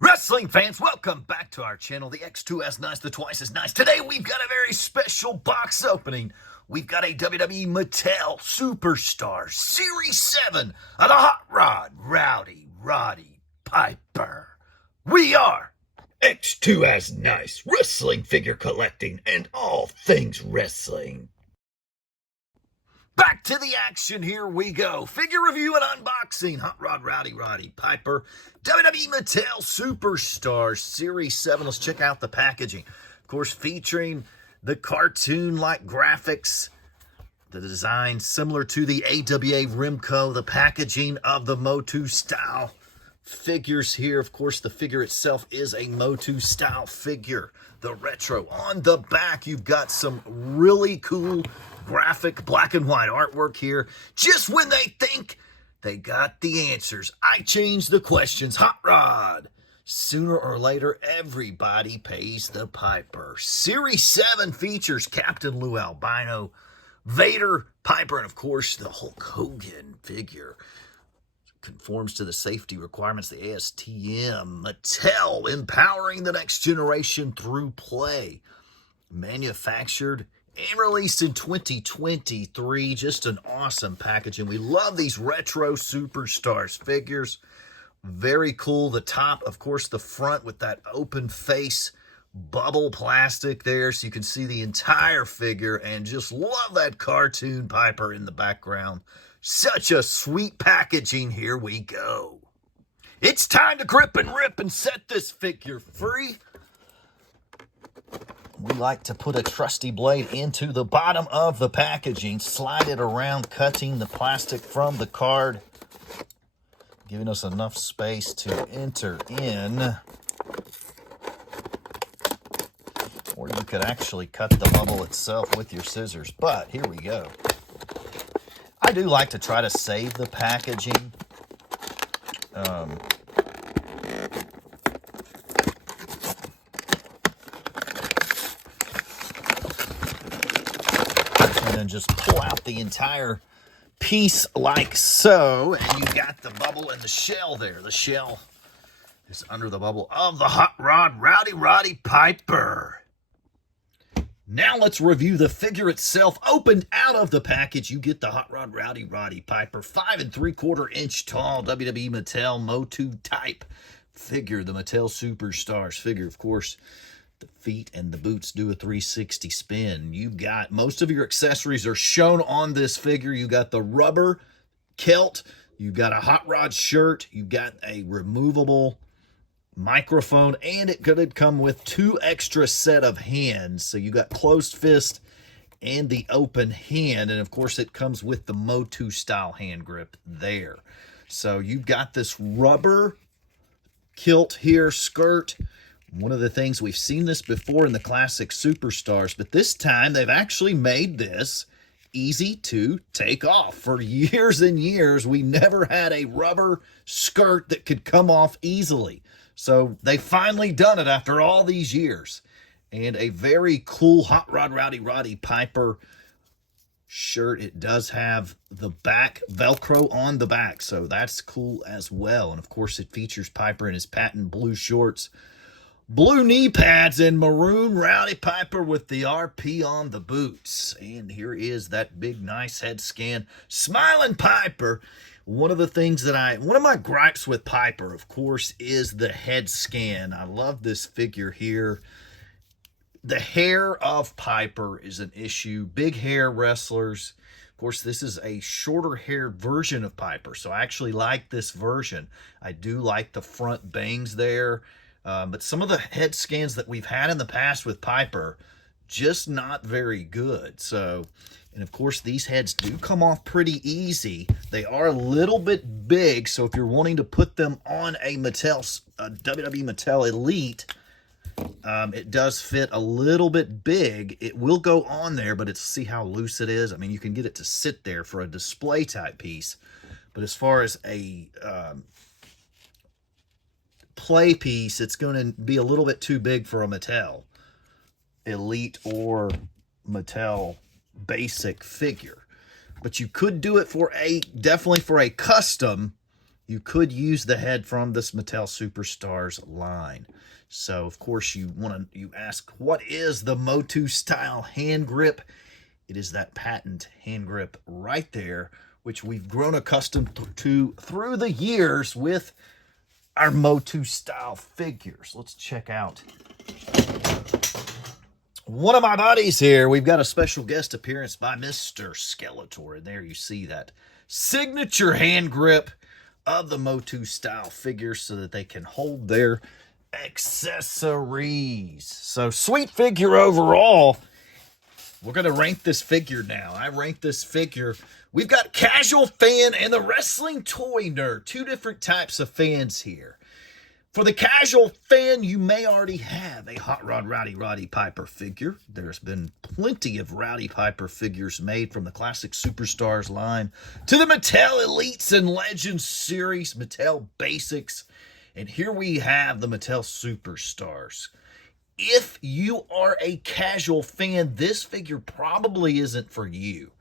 Wrestling fans, welcome back to our channel, the X2 as nice, the twice as nice. Today we've got a very special box opening. We've got a WWE Mattel Superstar Series 7 of the Hot Rod Rowdy Roddy Piper. We are X2 as nice, wrestling figure collecting and all things wrestling. Back to the action, here we go. Figure review and unboxing. Hot Rod Rowdy Roddy Piper, WWE Mattel Superstar Series 7. Let's check out the packaging. Of course, featuring the cartoon-like graphics, the design similar to the AWA Rimco, the packaging of the Motu style figures here. Of course, the figure itself is a Motu style figure. The retro on the back, you've got some really cool graphic black and white artwork here. Just when they think they got the answers, I change the questions. Hot Rod. Sooner or later, everybody pays the piper. Series 7 features Captain Lou Albino, Vader, Piper, and of course the Hulk Hogan figure. Conforms to the safety requirements, the ASTM. Mattel, empowering the next generation through play. Manufactured and released in 2023. Just an awesome packaging. We love these retro Superstars figures. Very cool. The top, of course, the front with that open face bubble plastic there, so you can see the entire figure, and just love that cartoon Piper in the background. Such a sweet packaging. Here we go. It's time to grip and rip and set this figure free. We like to put a trusty blade into the bottom of the packaging, slide it around, cutting the plastic from the card, giving us enough space to enter in. Or you could actually cut the bubble itself with your scissors, but here we go. I do like to try to save the packaging. And then just pull out the entire piece like so, and you got the bubble and the shell there. The shell is under the bubble of the Hot Rod Rowdy Roddy Piper. Now let's review the figure itself. Opened out of the package, you get the Hot Rod Rowdy Roddy Piper 5 3/4 inch tall WWE Mattel Motu type figure. The Mattel Superstars figure, of course. The feet and the boots do a 360 spin. You've got most of your accessories are shown on this figure. You got the rubber kilt. You've got a Hot Rod shirt. You've got a removable microphone, and it could come with 2 extra set of hands. So you got closed fist and the open hand, and of course it comes with the Motu style hand grip there. So you've got this rubber kilt here, skirt. One of the things, we've seen this before in the classic Superstars, but this time they've actually made this easy to take off. For years and years, we never had a rubber skirt that could come off easily. So they finally done it after all these years. And a very cool Hot Rod Rowdy Roddy Piper shirt. It does have the back Velcro on the back, so that's cool as well. And of course it features Piper in his patent blue shorts, blue knee pads, and maroon Rowdy Piper with the RP on the boots. And here is that big nice head scan, smiling Piper. One of my gripes with Piper, of course, is the head scan. I love this figure here. The hair of Piper is an issue. Big hair wrestlers. Of course, this is a shorter haired version of Piper, so I actually like this version. I do like the front bangs there, but some of the head scans that we've had in the past with Piper, just not very good. So, and of course, these heads do come off pretty easy. They are a little bit big, so if you're wanting to put them on a WWE Mattel Elite, it does fit a little bit big. It will go on there, but see how loose it is. I mean, you can get it to sit there for a display type piece, but as far as a play piece, it's going to be a little bit too big for a Mattel Elite or Mattel basic figure. But you could do it for definitely for a custom you could use the head from this Mattel Superstars line. So, of course, you ask, what is the Motu style hand grip? It is that patent hand grip right there, which we've grown accustomed to through the years with our Motu style figures. Let's check out one of my buddies here. We've got a special guest appearance by Mr. Skeletor. And there you see that signature hand grip of the Motu style figures so that they can hold their accessories. So sweet figure overall. We're going to rank this figure now. I rank this figure. We've got casual fan and the wrestling toy nerd. Two different types of fans here. For the casual fan, you may already have a Hot Rod Roddy Piper figure. There's been plenty of Rowdy Piper figures made from the classic Superstars line to the Mattel Elites and Legends series, Mattel Basics, and here we have the Mattel Superstars. If you are a casual fan, this figure probably isn't for you.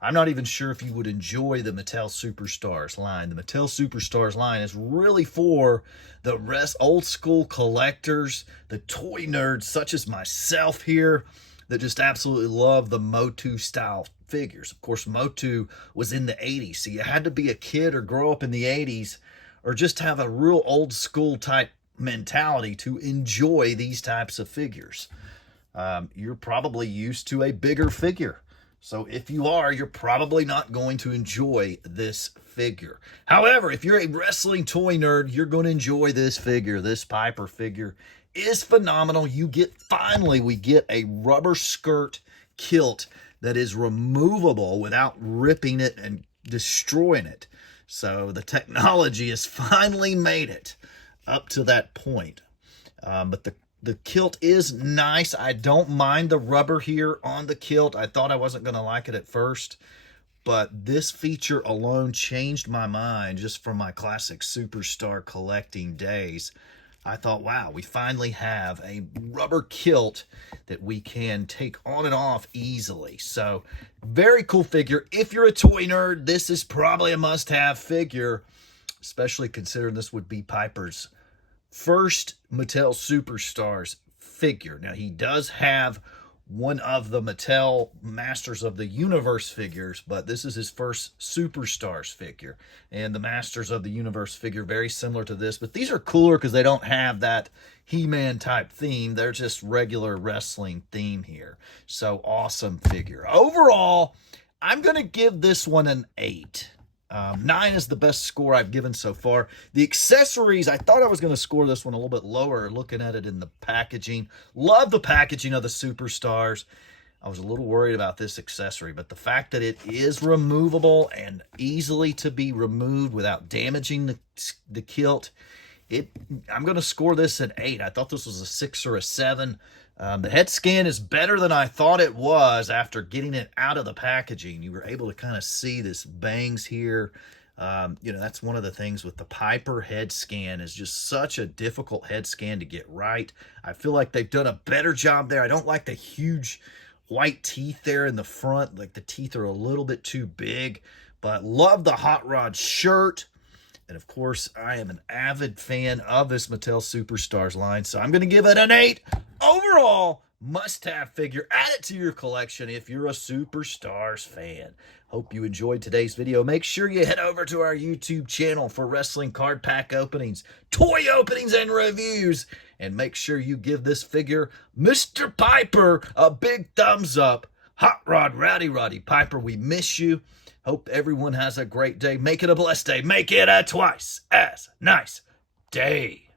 I'm not even sure if you would enjoy the Mattel Superstars line. The Mattel Superstars line is really for the old school collectors, the toy nerds such as myself here that just absolutely love the Motu style figures. Of course, Motu was in the 80s, so you had to be a kid or grow up in the 80s or just have a real old school type mentality to enjoy these types of figures. You're probably used to a bigger figure. So if you are, you're probably not going to enjoy this figure. However, if you're a wrestling toy nerd, you're going to enjoy this figure. This Piper figure is phenomenal. Finally, we get a rubber skirt kilt that is removable without ripping it and destroying it. So the technology has finally made it up to that point. But the kilt is nice. I don't mind the rubber here on the kilt. I thought I wasn't going to like it at first, but this feature alone changed my mind just from my classic Superstar collecting days. I thought, wow, we finally have a rubber kilt that we can take on and off easily. So, very cool figure. If you're a toy nerd, this is probably a must-have figure, especially considering this would be Piper's first Mattel Superstars figure. Now, he does have one of the Mattel Masters of the Universe figures, but this is his first Superstars figure. And the Masters of the Universe figure, very similar to this, but these are cooler because they don't have that He-Man type theme. They're just regular wrestling theme here. So, awesome figure. Overall, I'm going to give this one an 8. 9 is the best score I've given so far. The accessories, I thought I was going to score this one a little bit lower looking at it in the packaging. Love the packaging of the Superstars. I was a little worried about this accessory, but the fact that it is removable and easily to be removed without damaging the kilt, I'm going to score this an 8. I thought this was a 6 or a 7. The head scan is better than I thought it was after getting it out of the packaging. You were able to kind of see this bangs here. That's one of the things with the Piper head scan is just such a difficult head scan to get right. I feel like they've done a better job there. I don't like the huge white teeth there in the front. Like the teeth are a little bit too big, but love the Hot Rod shirt. And, of course, I am an avid fan of this Mattel Superstars line, so I'm going to give it an 8. Overall, must-have figure. Add it to your collection if you're a Superstars fan. Hope you enjoyed today's video. Make sure you head over to our YouTube channel for wrestling card pack openings, toy openings, and reviews. And make sure you give this figure, Mr. Piper, a big thumbs up. Hot Rod Roddy Piper, we miss you. Hope everyone has a great day. Make it a blessed day. Make it a twice as nice day.